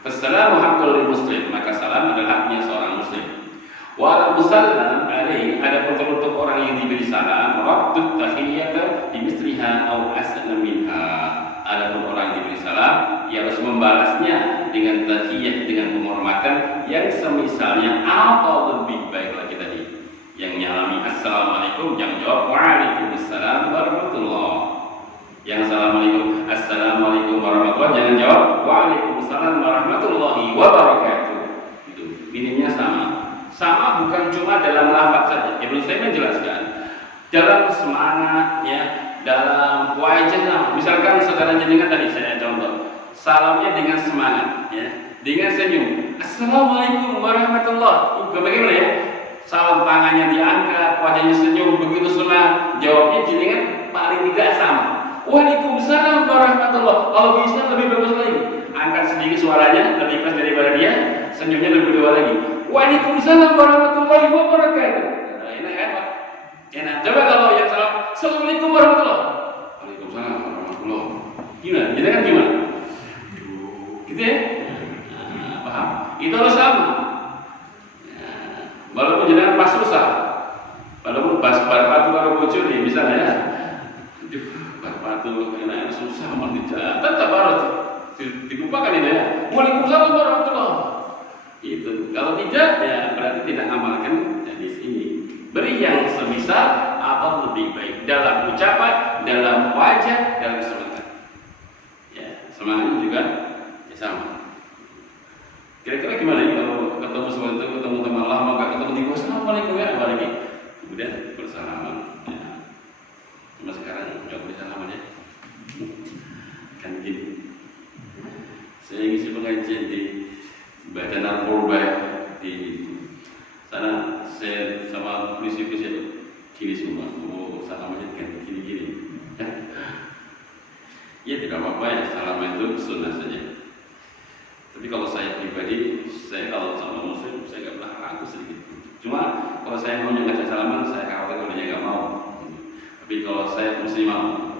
Assalamu haqqul muslim, maka salam adalah haknya seorang muslim. Wa musallam alaihi, ada untuk orang yang diberi salam, raddut tahiyyata bimisliha aw asna minha. Ada orang yang diberi salam, ia harus membalasnya dengan tahiyyah, dengan penghormatan yang semisalnya atau lebih baik lagi tadi. Yang nyalami assalamualaikum, yang jawab waalaikumsalam warahmatullah. Yang assalamualaikum warahmatullahi, jangan jawab waalaikumsalam warahmatullahi wabarakatuh. Itu minimnya sama bukan cuma dalam lafaz saja. Ibnu Utsaimin menjelaskan dalam semangat ya, dalam wajah. Misalkan saudara jenengan tadi saya contoh salamnya dengan semangat ya, dengan senyum, assalamualaikum warahmatullahi, bagaimana ya, salam tangannya diangkat, wajahnya senyum, begitu semangat, jawabnya jenengan paling tidak sama. Waalaikumsalam warahmatullahi. Kalau bisa lebih bagus lagi, angkat sedikit suaranya lebih keras daripada dia, senyumnya lebih kedua lagi. Waalaikumsalam warahmatullahi wabarakatuh. Nah, enak kan Pak? Enak. Coba kalau yang salam, assalamualaikum warahmatullahi. Waalaikumsalam warahmatullahi. Gimana? Jadi kan gimana? Gitu ya? Nah, paham? Itu harus sama. Nah, walaupun jenengan pas susah, walaupun pas batu karo bojo nih misalnya ya. Batu enak susah mau dijawab, tetap harus dilupakan itu ya. Waalaikumsalam warahmatullahi. Itu kalau tidak ya berarti tidak amalkan hadis ini. Beri yang semisal atau lebih baik dalam ucapan, dalam wajah, dalam semangat. Ya, semangat juga ya sama. Kira-kira gimana nih kalau ketemu sesuatu, ketemu teman lama, nggak ketemu di assalamualaikum ya, apalagi kemudian bersalaman. Cuma sekarang udah boleh salaman ya. Kan gini, saya ngisi pengajian di Badan Al-Qurba di sana, saya sama polisi-polisi gini semua, mau salamannya kan gini-gini. Ya tidak apa-apa ya, salaman itu sunnah saja. Tapi kalau saya pribadi, saya kalau sama muslim, saya nggak pernah ragu sedikit. Cuma kalau saya mau ngajak salaman, saya khawatir kalau dia nggak mau. Tapi kalau saya mesti mau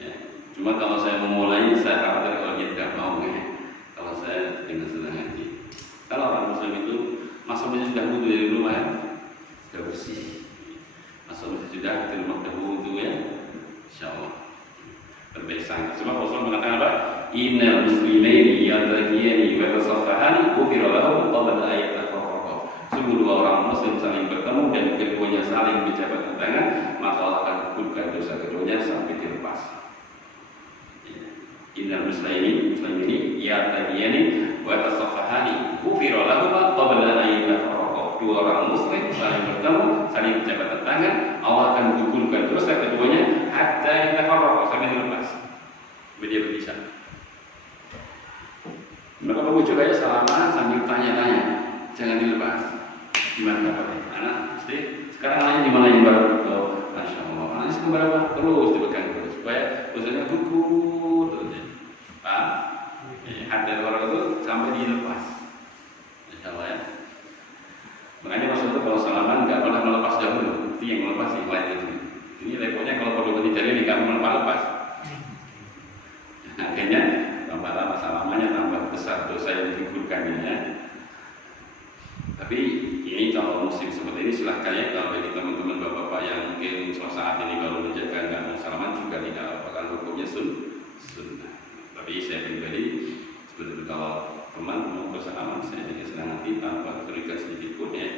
ya. Cuma kalau saya memulai, saya khawatir kalau dia tidak mau ya. Kalau saya dengan senang hati. Kalau orang muslim itu masalahnya sudah wudu dari rumah ya, sudah bersih. Masalahnya sudah di rumah sudah wudu ya, insya Allah berbaik sangka. Sebab Rasul mengatakan apa? Innal muslimaini yaltaqiyani wa yatasaffahani ghufira lahum qabla an yatafarraqa. Sungguh dua orang muslim saling bertemu dan keduanya saling berjabat tangan, maka Allah akan kabulkan dosa keduanya sampai dilepas. Innal muslimini yaltaqiyani wa yatasaffahani ghufira lahum qabla an yatafarraqa. Dua orang muslim saling bertemu, saling berjabat tangan, Allah akan kabulkan dosa keduanya hatta yatafarraqa, sampai dilepas. Dia berpisah. Maka kamu coba ya salaman sambil tanya-tanya, jangan dilepas. Gimana dapatnya? Anak, mesti sekarang anaknya di mana yang baru? Oh, masya Allah. Anaknya sekarang berapa? Terus dipegang terus supaya usulnya gugur terus. Paham? Hati orang itu sampai dilepas. Insya Allah ya. Makanya Rasulullah kalau salaman nggak pernah melepas dahulu. Itu yang melepas yang lain itu. Ini repotnya kalau perlu jari nggak melepas. Akhirnya tambah lama salamannya, tambah besar dosa yang digugurkannya ya. Tapi ini kalau muslim seperti ini silahkan ya, kalau bagi teman-teman bapak-bapak yang mungkin saat ini baru menjaga nggak mau salaman juga tidak apa-apa, hukumnya sunnah. Tapi saya pribadi sebetulnya kalau teman mau bersalaman saya dengan senang hati tanpa terikat sedikit pun ya.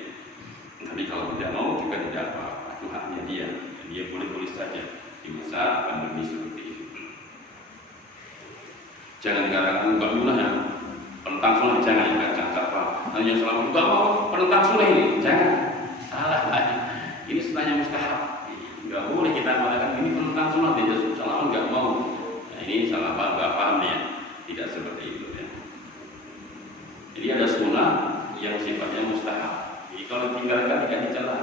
Tapi kalau tidak mau juga tidak apa-apa, itu haknya dia boleh saja di masa pandemi seperti ini. Jangan dikatakan enggak sunnah ya, penentang sunnah, jangan dikatakan apa. Hanya selama enggak mau penentang sunnah ini, jangan. Salah lagi. Ini sunnahnya mustahab. Enggak boleh kita mengatakan ini penentang sunnah, tidak selama enggak mau. Nah, ini salah paham, enggak paham ya. Tidak seperti itu ya. Jadi ada sunnah yang sifatnya mustahab. Jadi kalau tinggalkan tidak dicela.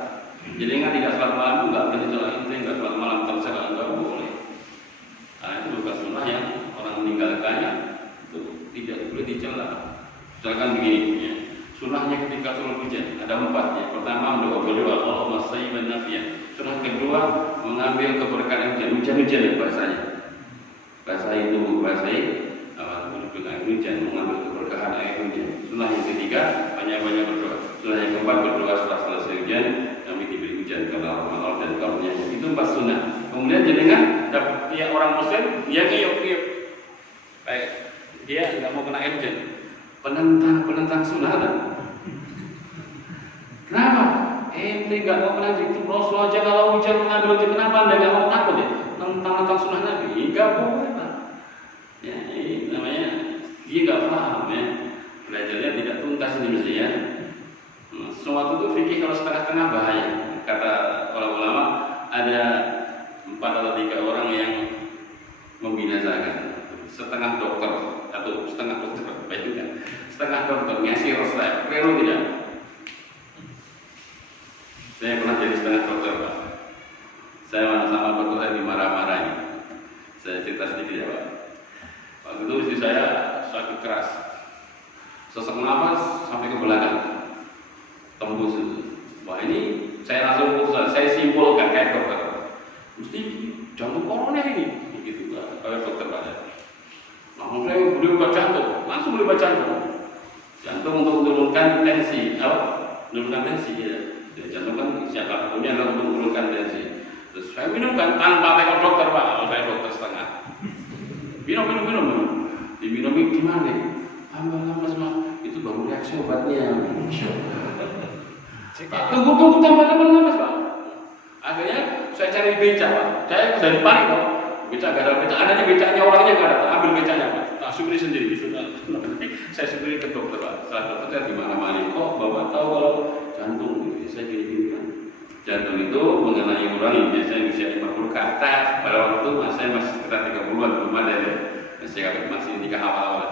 Jadi ingat tidak sholat malam itu nggak boleh dicela, itu nggak sholat malam tercela nggak boleh. Nah, itu bukan sunnah yang orang meninggalkannya itu tidak boleh dicela. Misalkan begini, ya. Sunnahnya ketika turun hujan ada 4 ya. Pertama berdoa Allahumma sayyiban nafi'an. Sunnah kedua mengambil keberkahan hujan-hujan ya bahasanya. Bahasa itu bahasa dengan hujan mengambil keberkahan air hujan. Sunnah yang ketiga banyak-banyak berdoa. Sunnah yang keempat berdoa setelah selesai hujan kami diberi hujan karena Allah dan karunia. Itu 4 sunnah. Kemudian jenengan dapat dia orang muslim dia ngiyup-ngiyup. Baik, dia nggak mau kena air hujan. Penentang sunnah kan? Kenapa? Ente nggak mau kena itu Rasul aja kalau hujan mengambil hujan kenapa anda nggak mau takut ya? Tentang sunnah Nabi, nggak boleh pak. Ya, ini namanya dia nggak paham ya. Belajarnya tidak tuntas ini mesti ya. Sesuatu itu fikih kalau setengah-setengah bahaya. Kata para ulama ada 4 atau 3 orang yang membinasakan. Setengah dokter atau setengah dokter baik juga. Setengah dokter ngasih resep, perlu tidak? Saya pernah jadi setengah dokter pak. Saya sama dokter saya dimarah-marahin. Saya cerita sedikit ya pak. Waktu itu istri saya sakit keras, sesak nafas sampai ke belakang, tembus itu. Wah ini saya langsung putus, saya simpulkan kayak dokter. Mesti jantung koroner ini, begitu kayak dokter pada. Langsung saya beli obat jantung, langsung beli obat jantung. Jantung untuk menurunkan tensi, menurunkan tensi ya. Jadi jantung kan siapa punya adalah untuk menurunkan tensi. Terus saya minum kan tanpa tengok dokter pak, saya dokter setengah. Minum. Diminum gimana? Lama semua itu baru reaksi obatnya. Tunggu tambah lemas pak. Akhirnya saya cari beca pak. Saya dari panik pak. Beca gak ada beca, adanya becanya orangnya gak ada. Ambil becanya pak. Nah syukuri sendiri. Saya syukuri ke dokter pak. Setelah dokter saya dimana-mana. Kok bapak tahu kalau jantung? Saya gini kan. Jantung itu mengenai orang yang biasanya usia 50 ke atas. Pada waktu itu saya masih sekitar 30-an belum ada ya. Masih nikah awal-awal.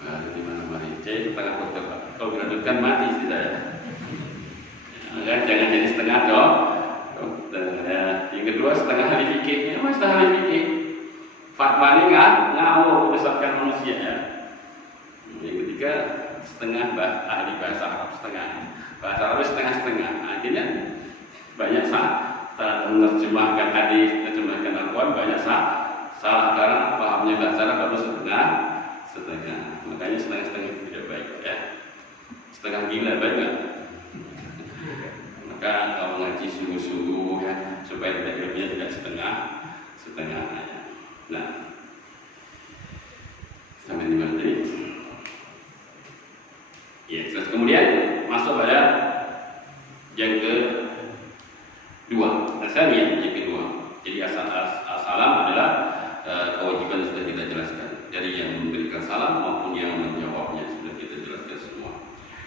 Nah, di mana-mana. Saya setengah dokter pak. Kalau dilanjutkan mati sih saya. Nah, jangan jadi setengah dong. Ya. Yang kedua setengah ahli fikih. Ini mas setengah ahli fikih. Fatwa ini ngawur menyesatkan manusia ya. Yang ketiga setengah ahli bahasa Arab setengah. Bahasa Arab setengah-setengah. Akhirnya banyak menerjemahkan hadis, menerjemahkan Al-Quran banyak salah karena pahamnya bahasa Arab harus setengah. Makanya setengah-setengah itu tidak baik ya. Setengah gila baik nggak? Maka kalau ngaji sungguh-sungguh ya supaya tidak ilmunya tidak setengah. Nah, sampai di mana tadi? Ya, terus kemudian masuk pada yang kedua. Yang kedua. Jadi salam adalah kewajiban sudah kita jelaskan. Dari yang memberikan salam maupun yang menjawabnya sudah kita jelaskan semua.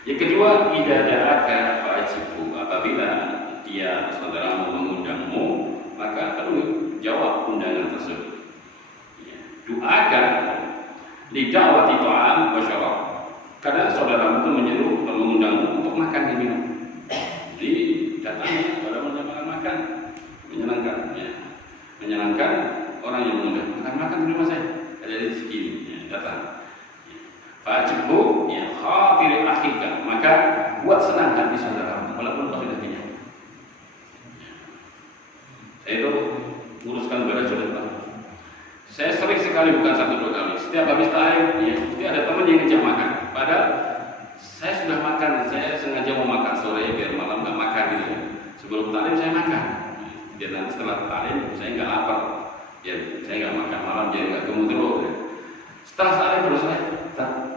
Yang kedua, idza da'aka fa'ajibhu. Apabila dia saudaramu mengundangmu, maka perlu jawab undangan tersebut. Ya. Doakan li da'wati ta'am wa syarab. Karena saudaramu itu mengundangmu untuk makan dan minum. Jadi datang saudaramu makan, menyenangkan ya. Menyenangkan orang yang mengundang. Makan di rumah saya. Ada rezeki ya, datang. Fa'ajibhu ya khatir akhika. Maka buat senang hati saudaramu walaupun kau sudah kenyang. Saya itu nguruskan badan saudara. Saya sering sekali, bukan 1-2 kali. Setiap habis ta'lim, ya, mesti ada teman yang ngajak makan. Padahal saya sudah makan, saya sengaja mau makan sore biar malam nggak makan gitu. Sebelum ta'lim saya makan. Biar nanti setelah ta'lim saya nggak lapar. Ya, saya nggak makan malam biar nggak gemuk terus. Ya. Setelah ta'lim terus saya,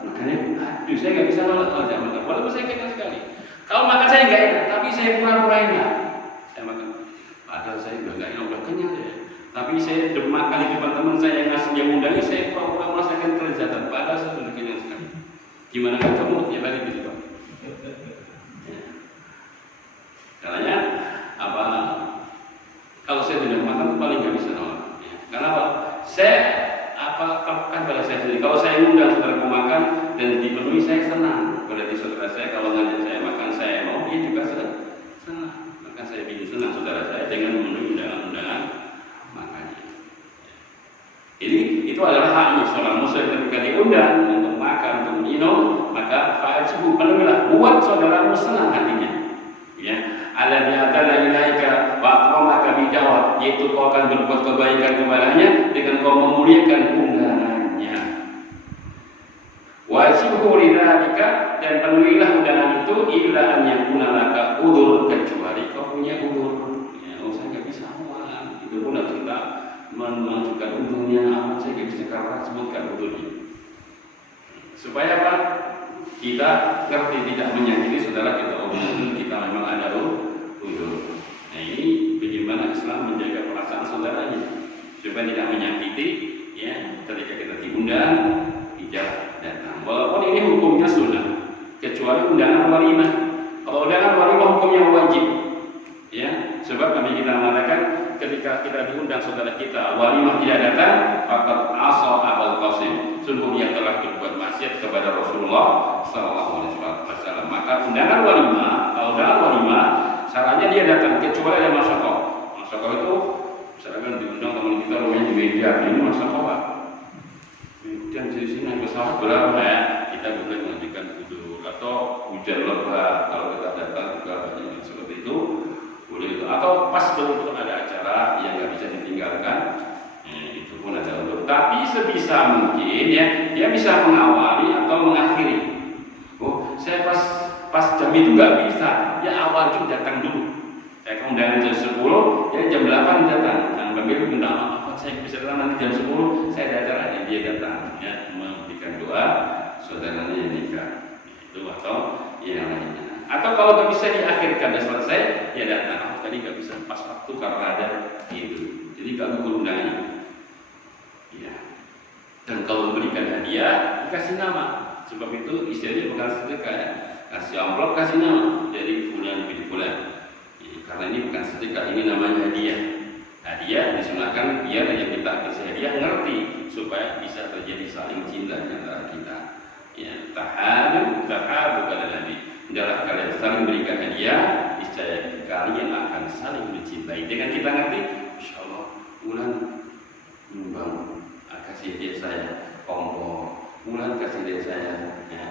makanya, aduh saya nggak bisa nolak kalau jangan makan. Walaupun saya kenyang sekali. Kalau makan saya nggak enak, tapi saya pura-pura enak. Saya makan. Padahal saya udah nggak enak, udah kenyang saya. Tapi saya makan di depan teman saya yang ngasih yang undangnya, saya pura-pura merasakan kelezatan. Padahal saya sudah kenyang sekali. Gimana kan kamu tiap hari gitu Pak? Ya. Karena apa? Kalau saya tidak makan paling nggak bisa nolak. Ya. Karena apa? Saya tekan pada saya sendiri. Kalau saya undang saudara mau makan, dan dipenuhi, saya senang. Berarti saudara saya kalau ngajak saya makan, saya mau, dia juga senang. Maka saya bikin senang saudara saya dengan memenuhi undangan-undangan makannya. Jadi itu adalah haknya seorang muslim ketika diundang untuk makan, untuk minum, maka fajibu penuhilah, buat saudaramu senang hatinya. Ya, ala bi'atala ilaika wa akramaka bidawat, yaitu kau akan berbuat kebaikan kepadanya dengan kau memuliakan undangannya. Wajibku lidzalika, dan penuhilah undangan itu illa an yakuna laka udzur, kecuali kau punya udzur. Ya, saya enggak bisa uang. Itu pun harus kita menunjukkan udzurnya. Saya enggak bisa karena sebutkan udzurnya. Supaya apa? Kita ngerti tidak menyakiti saudara kita, kita memang ada udzur. Nah, ini bagaimana Islam menjaga perasaan saudaranya supaya tidak menyakiti, ya, ketika kita diundang tidak datang. Walaupun ini hukumnya sunnah, kecuali undangan walimah. Kalau undangan walimah hukumnya wajib, ya, sebab kami kita mengatakan ketika kita diundang saudara kita, walimah tidak datang, faqad asa Abul Qasim, sungguh dia telah berbuat maksiat kepada Rasulullah sallallahu alaihi wasallam. Maka undangan walimah, kalau undangan walimah syaratnya dia datang, kecuali ada masyarakat. Masyarakat itu misalkan diundang teman kita rumahnya di meja, ini masyarakat. Dan di sini pesawat berapa ya? Kita boleh mengajukan udzur atau hujan lebat, kalau kita datang juga banyak seperti itu boleh itu. Atau pas betul ada acara yang nggak bisa ditinggalkan, itu pun ada udzur. Tapi sebisa mungkin ya dia bisa mengawali atau mengakhiri. Oh, saya pas jam itu nggak bisa, ya awal itu datang dulu. Saya undangan jam 10, ya jam 8 datang. Nah, bagi undang saya bisa datang nanti jam 10, saya ada acara, dia datang, ya, memberikan doa saudaranya yang nikah. Itu atau yang lainnya. Atau kalau nggak bisa diakhirkan dan selesai, ya datang. Tadi nggak bisa pas waktu karena ada itu. Jadi nggak gugur undangannya. Ya. Dan kalau memberikan hadiah, dikasih nama. Sebab itu istilahnya bukan sedekah, ya. Kasih amplop, kasih nama. Jadi punya lebih bulan. Karena ini bukan sedekah, ini namanya hadiah. Hadiah disunahkan biar yang kita kasih hadiah ngerti supaya bisa terjadi saling cinta antara kita. Ya, tahadu kata Nabi. Hendaklah kalian saling berikan hadiah, niscaya kalian akan saling mencintai. Dengan kita ngerti, insyaallah bulan nyumbang, kasih hadiah saya kompor, bulan kasih hadiah saya, ya,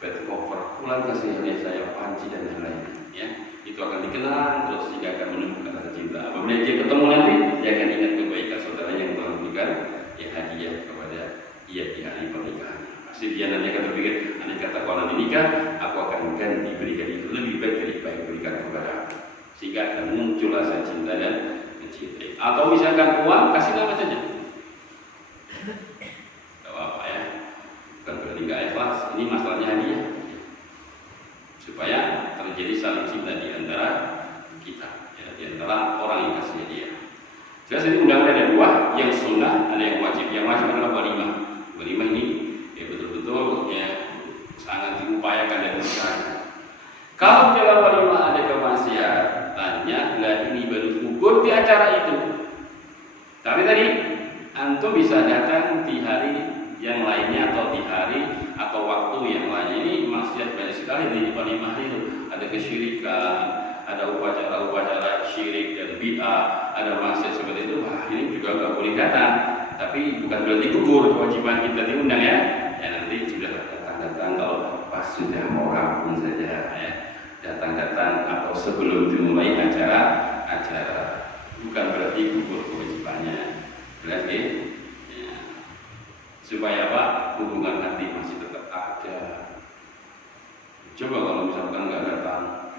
bed cover, bulan kasih hadiah saya panci dan lain-lain. Ya. Itu akan dikenal terus jika akan menemukan rasa cinta. Apabila dia ketemu nanti, dia akan ingat kebaikan saudaranya yang telah memberikan ya hadiah kepada dia di hari pernikahan. Pasti dia nanti akan berpikir, andai kata kalau nanti nikah, aku akan ganti berikan itu lebih baik daripada berikan kepada aku. Sehingga akan muncul rasa cinta dan mencintai. Atau misalkan uang, kasih nama saja. Tidak apa-apa ya. Bukan berarti nggak ikhlas. Ini masalahnya hadiah. Supaya terjadi saling cinta di antara kita, ya, di antara orang yang kasih hadiah. Jelas ini undangan ada dua, yang sunnah, ada yang wajib. Yang wajib adalah walimah. Walimah ini ya betul-betul ya sangat diupayakan dan diusahakan. Kalau dalam walimah ada kemaksiatannya, lah ini baru gugur di acara itu. Tapi tadi antum bisa datang di hari yang lainnya atau di hari atau waktu yang lainnya. Ini maksiat banyak sekali di walimah itu. Ada kesyirikan, ada upacara-upacara syirik dan bid'ah, ada maksiat seperti itu. Wah, ini juga nggak boleh datang. Tapi bukan berarti gugur kewajiban kita diundang ya. Ya nanti sudah datang-datang kalau pas sudah mau rampung saja ya. Datang-datang atau sebelum dimulai acara. Bukan berarti gugur kewajibannya. Jelas ya? Supaya apa? Hubungan hati masih tetap ada. Coba kalau misalkan nggak datang,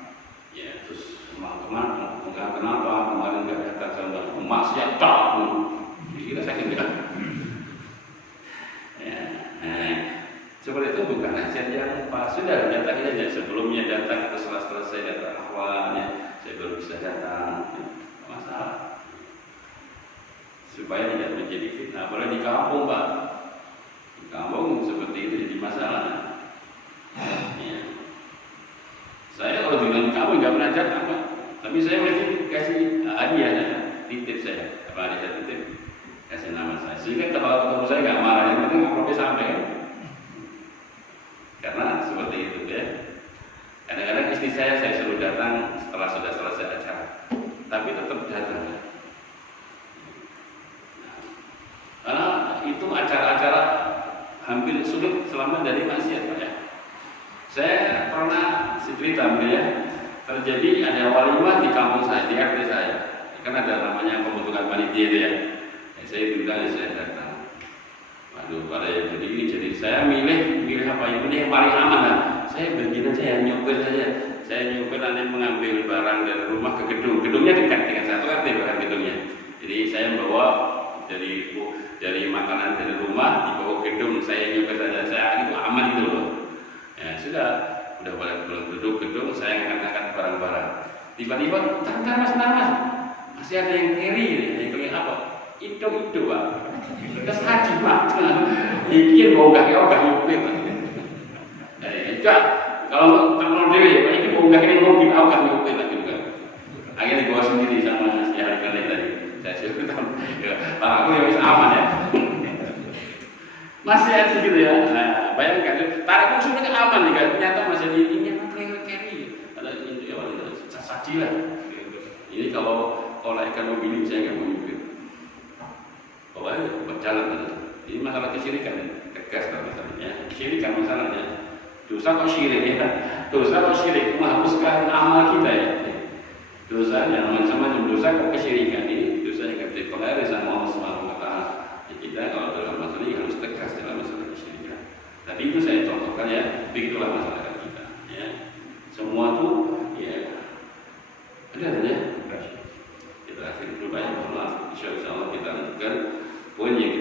ya terus kemana? Kenapa kemarin nggak datang sama maksiat tahu? Kira saya enggak. Ya, seperti itu bukan nasihat yang pas. Sudah datang aja sebelumnya datang atau setelah selesai datang awalnya, saya baru bisa datang. Masalah. Supaya tidak menjadi fitnah. Apalagi di kampung, Pak. Kampung seperti itu jadi masalah. Ya. Saya kalau di kampung nggak pernah datang, Pak. Tapi saya mesti kasih hadiah, titip saya. Apa ada titip? Kasih nama saya. Sehingga kalau ketemu saya nggak marah. Yang penting amplopnya sampai. istri saya suruh datang setelah sudah selesai acara, tapi tetap datang. Karena itu acara-acara hampir sulit selamat dari maksiat, Pak ya. Saya pernah cerita ya, terjadi ada walimah di kampung saya, di RT saya. Kan ada namanya pembentukan panitia itu ya. Saya bilang saya datang. Waduh, pada yang begini, jadi saya milih apa ini yang paling aman lah. Saya begini aja, nyopir saja. Saya nyopir nanti mengambil barang dari rumah ke gedung. Gedungnya dekat dengan satu RT bahkan gedungnya. Jadi saya bawa dari makanan dari rumah dibawa ke gedung. Saya nyopir saja. Saya itu aman gitu loh. Ya sudah balik duduk gedung. Saya ngangkat barang-barang. Tiba-tiba, tantar mas, masih ada yang kiri, yang apa? Itu Pak. Terus haji Pak. Iki ogah nyopir. Kalau terkenal dewe, Pak ini ogah ini mobil ogah nyopir lagi juga. Akhirnya dibawa sendiri sama si Hari Kali tadi. Saya suruh Pak aku yang bisa aman ya. Masih ada gitu ya. Nah, bayangkan tarik musuhnya aman nih kan. Ternyata masih di ini apa kiri. Ada ini ya saji lah. Ini kalau ikan mobil saya nggak mau nyopir. Pokoknya berjalan terus. Ini masalah kesyirikan, tegas kalau misalnya. Kesyirikan masalahnya. Dosa kok syirik ya? Dosa kok syirik menghapuskan amal kita ya. Dosanya macam-macam dosa kok kesyirikan ini dosa yang bisa dipengaruhi sama Allah Subhanahu wa Ta'ala. Kita kalau dalam masalah ini harus tegas dalam masalah kesyirikan. Tadi itu saya contohkan ya, begitulah masalah kita. Ya, semua tuh ya ada ya. Kita akhiri dulu banyak maaf. Insya Allah kita lanjutkan poin yang